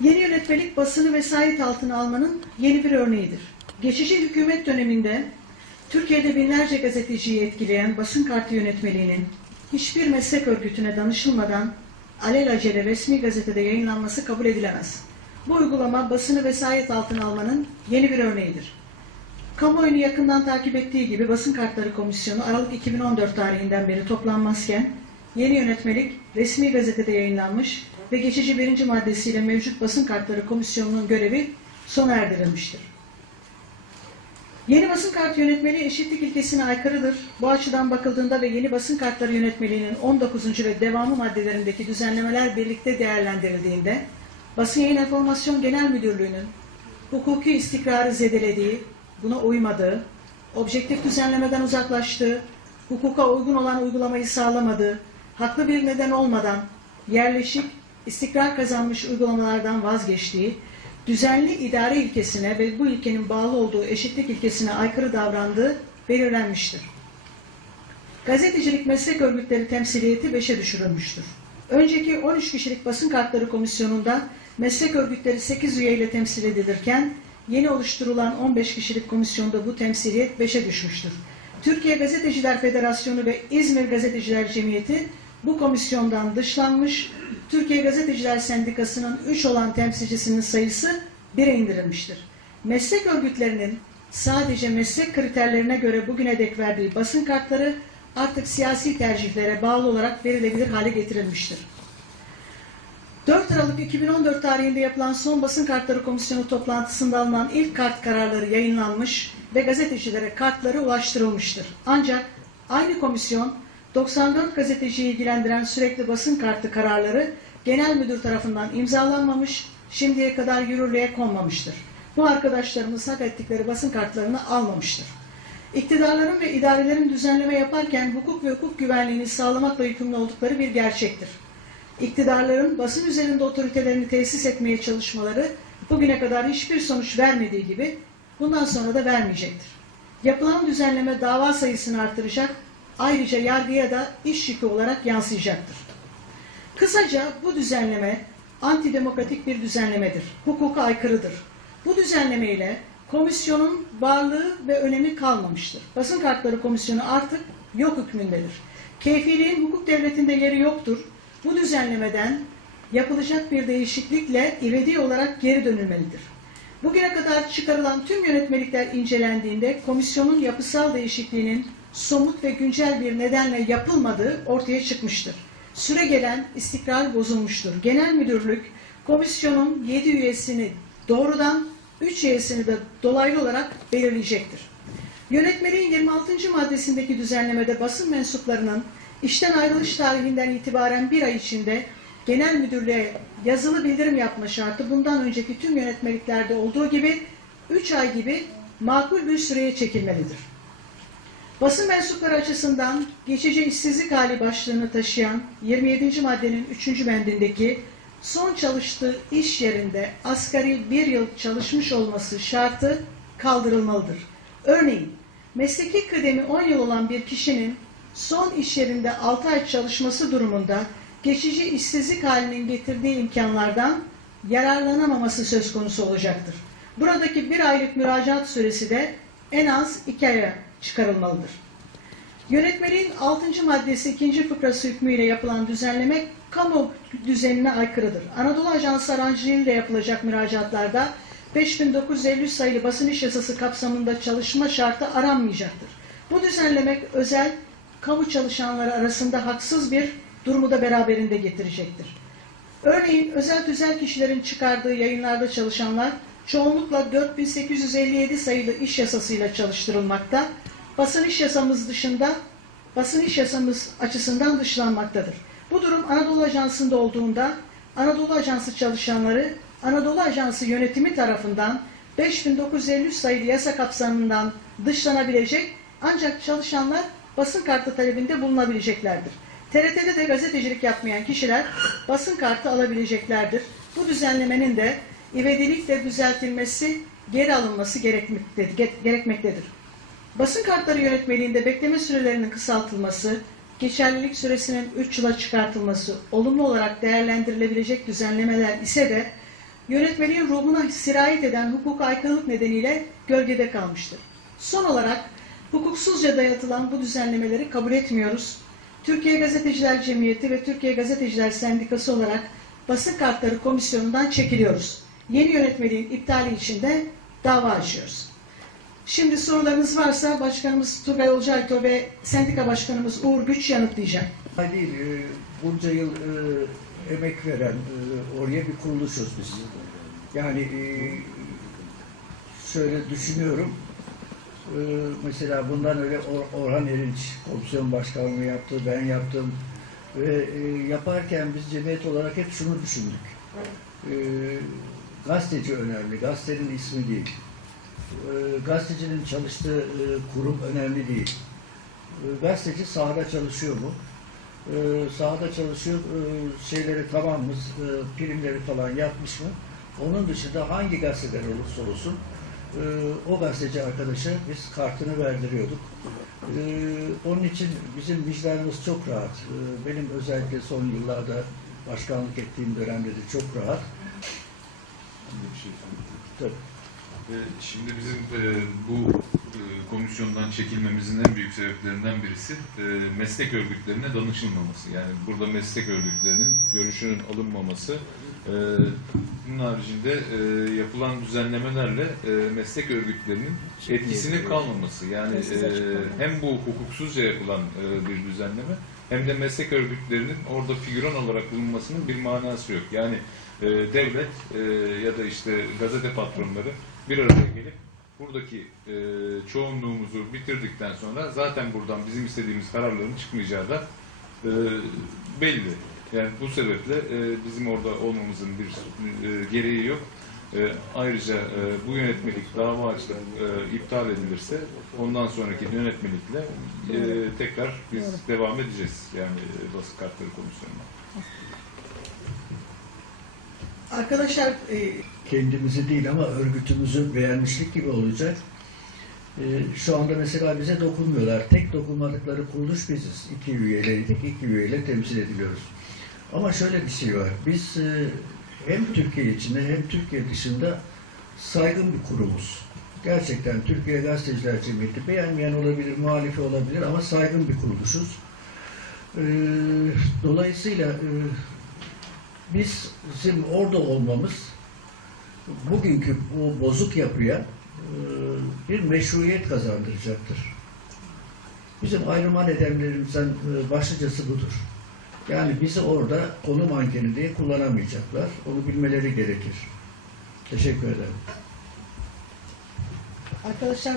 Yeni yönetmelik basını vesayet altına almanın yeni bir örneğidir. Geçici hükümet döneminde Türkiye'de binlerce gazeteciyi etkileyen basın kartı yönetmeliğinin hiçbir meslek örgütüne danışılmadan alelacele resmi gazetede yayınlanması kabul edilemez. Bu uygulama basını vesayet altına almanın yeni bir örneğidir. Kamuoyunu yakından takip ettiği gibi Basın Kartları Komisyonu Aralık 2014 tarihinden beri toplanmazken yeni yönetmelik resmi gazetede yayınlanmış ve geçici birinci maddesiyle mevcut Basın Kartları Komisyonu'nun görevi sona erdirilmiştir. Yeni basın kartı yönetmeliği eşitlik ilkesine aykırıdır. Bu açıdan bakıldığında ve yeni basın kartları yönetmeliğinin 19. ve devamı maddelerindeki düzenlemeler birlikte değerlendirildiğinde Basın Yayın Enformasyon Genel Müdürlüğü'nün hukuki istikrarı zedelediği, buna uymadığı, objektif düzenlemeden uzaklaştığı, hukuka uygun olan uygulamayı sağlamadığı, haklı bir neden olmadan yerleşik, istikrar kazanmış uygulamalardan vazgeçtiği, düzenli idare ilkesine ve bu ilkenin bağlı olduğu eşitlik ilkesine aykırı davrandığı belirlenmiştir. Gazetecilik meslek örgütleri temsiliyeti 5'e düşürülmüştür. Önceki 13 kişilik basın kartları komisyonunda meslek örgütleri 8 üyeyle temsil edilirken yeni oluşturulan 15 kişilik komisyonda bu temsiliyet 5'e düşmüştür. Türkiye Gazeteciler Federasyonu ve İzmir Gazeteciler Cemiyeti bu komisyondan dışlanmış, Türkiye Gazeteciler Sendikası'nın 3 olan temsilcisinin sayısı 1'e indirilmiştir. Meslek örgütlerinin sadece meslek kriterlerine göre bugüne dek verdiği basın kartları artık siyasi tercihlere bağlı olarak verilebilir hale getirilmiştir. 4 Aralık 2014 tarihinde yapılan son basın kartları komisyonu toplantısında alınan ilk kart kararları yayınlanmış ve gazetecilere kartları ulaştırılmıştır. Ancak aynı komisyon 94 gazeteciyi ilgilendiren sürekli basın kartı kararları genel müdür tarafından imzalanmamış, şimdiye kadar yürürlüğe konmamıştır. Bu arkadaşlarımız hak ettikleri basın kartlarını almamıştır. İktidarların ve idarelerin düzenleme yaparken hukuk ve hukuk güvenliğini sağlamakla yükümlü oldukları bir gerçektir. İktidarların basın üzerinde otoritelerini tesis etmeye çalışmaları bugüne kadar hiçbir sonuç vermediği gibi bundan sonra da vermeyecektir. Yapılan düzenleme dava sayısını artıracak, ayrıca yargıya da iş yükü olarak yansıyacaktır. Kısaca bu düzenleme antidemokratik bir düzenlemedir. Hukuka aykırıdır. Bu düzenleme ile komisyonun varlığı ve önemi kalmamıştır. Basın kartları komisyonu artık yok hükmündedir. Keyfiliğin hukuk devletinde yeri yoktur. Bu düzenlemeden yapılacak bir değişiklikle ivedi olarak geri dönülmelidir. Bugüne kadar çıkarılan tüm yönetmelikler incelendiğinde komisyonun yapısal değişikliğinin somut ve güncel bir nedenle yapılmadığı ortaya çıkmıştır. Süre gelen istikrar bozulmuştur. Genel müdürlük komisyonun 7 üyesini doğrudan 3 üyesini de dolaylı olarak belirleyecektir. Yönetmeliğin 26. maddesindeki düzenlemede basın mensuplarının işten ayrılış tarihinden itibaren bir ay içinde genel müdürlüğe yazılı bildirim yapma şartı bundan önceki tüm yönetmeliklerde olduğu gibi 3 ay gibi makul bir süreye çekilmelidir. Basın mensupları açısından geçici işsizlik hali başlığını taşıyan 27. maddenin 3. bendindeki son çalıştığı iş yerinde asgari bir yıl çalışmış olması şartı kaldırılmalıdır. Örneğin mesleki kıdemi 10 yıl olan bir kişinin son iş yerinde 6 ay çalışması durumunda geçici işsizlik halinin getirdiği imkanlardan yararlanamaması söz konusu olacaktır. Buradaki bir aylık müracaat süresi de en az 2 aya çıkarılmalıdır. Yönetmeliğin 6. maddesi 2. fıkrası hükmüyle yapılan düzenleme kamu düzenine aykırıdır. Anadolu Ajansı aracılığıyla yapılacak müracaatlarda 5953 sayılı basın iş yasası kapsamında çalışma şartı aranmayacaktır. Bu düzenlemek özel kamu çalışanları arasında haksız bir durumu da beraberinde getirecektir. Örneğin özel tüzel kişilerin çıkardığı yayınlarda çalışanlar çoğunlukla 4857 sayılı iş yasasıyla çalıştırılmakta, basın iş yasamız dışında, basın iş yasamız açısından dışlanmaktadır. Bu durum Anadolu Ajansı'nda olduğunda Anadolu Ajansı çalışanları Anadolu Ajansı yönetimi tarafından 5953 sayılı yasa kapsamından dışlanabilecek ancak çalışanlar basın kartı talebinde bulunabileceklerdir. TRT'de de gazetecilik yapmayan kişiler basın kartı alabileceklerdir. Bu düzenlemenin de ivedilikle düzeltilmesi, geri alınması gerekmektedir. Basın kartları yönetmeliğinde bekleme sürelerinin kısaltılması, geçerlilik süresinin 3 yıla çıkartılması olumlu olarak değerlendirilebilecek düzenlemeler ise de yönetmeliğin ruhuna sirayet eden hukuka aykırılık nedeniyle gölgede kalmıştır. Son olarak hukuksuzca dayatılan bu düzenlemeleri kabul etmiyoruz. Türkiye Gazeteciler Cemiyeti ve Türkiye Gazeteciler Sendikası olarak basın kartları komisyonundan çekiliyoruz. Yeni yönetmeliğin iptali için de dava açıyoruz. Şimdi sorularınız varsa Başkanımız Turgay Olcayto ve Sendika Başkanımız Uğur Güç yanıtlayacak. Değil, e, bunca yıl e, emek veren, e, oraya bir kuruluşuz biz. Yani e, şöyle düşünüyorum, mesela bundan öyle Or- Orhan Erinç komisyon başkanlığı yaptı, ben yaptım. Ve yaparken biz cemiyet olarak hep şunu düşündük. Gazeteci önemli, gazetenin ismi değil. E, gazetecinin çalıştığı e, kurum önemli değil. E, gazeteci sahada çalışıyor mu? e, sahada çalışıyor, e, şeyleri tamam mı, primleri falan yapmış mı? Onun dışında hangi gazeteler olursa olsun e, o gazeteci arkadaşa biz kartını verdiriyorduk. Onun için bizim vicdanımız çok rahat. Benim özellikle son yıllarda başkanlık ettiğim dönemde de çok rahat. Şey. Tabii. Şimdi bizim e, bu e, komisyondan çekilmemizin en büyük sebeplerinden birisi e, meslek örgütlerine danışılmaması. Yani burada meslek örgütlerinin görüşünün alınmaması. E, Bunun haricinde yapılan düzenlemelerle meslek örgütlerinin etkisinin kalmaması. Yani hem bu hukuksuzca yapılan bir düzenleme hem de meslek örgütlerinin orada figüran olarak bulunmasının bir manası yok. Yani devlet ya da işte gazete patronları bir araya gelip buradaki e, çoğunluğumuzu bitirdikten sonra zaten buradan bizim istediğimiz kararların çıkmayacağı da e, belli. Yani bu sebeple e, bizim orada olmamızın bir e, gereği yok. E, ayrıca e, bu yönetmelik dava açılıp e, iptal edilirse ondan sonraki yönetmelikle e, tekrar biz devam edeceğiz. Yani e, basın kartları komisyonuna. Arkadaşlar e, kendimizi değil ama örgütümüzü beğenmişlik gibi olacak. Ee, şu anda mesela bize dokunmuyorlar. Tek dokunmadıkları kuruluş biziz. İki üyeleydik, iki üyeyle temsil ediliyoruz. Ama şöyle bir şey var. Biz e, hem Türkiye içinde hem Türkiye dışında saygın bir kurumuz. Gerçekten Türkiye Gazeteciler Cemiyeti beğenmeyen olabilir, muhalifi olabilir ama saygın bir kuruluşuz. Ee, dolayısıyla e, biz bizim orada olmamız bugünkü bu bozuk yapıya e, bir meşruiyet kazandıracaktır. Bizim ayrıma nedenlerimizden e, başlıcası budur. Yani bizi orada konu mankeni diye kullanamayacaklar. Onu bilmeleri gerekir. Teşekkür ederim. arkadaşlar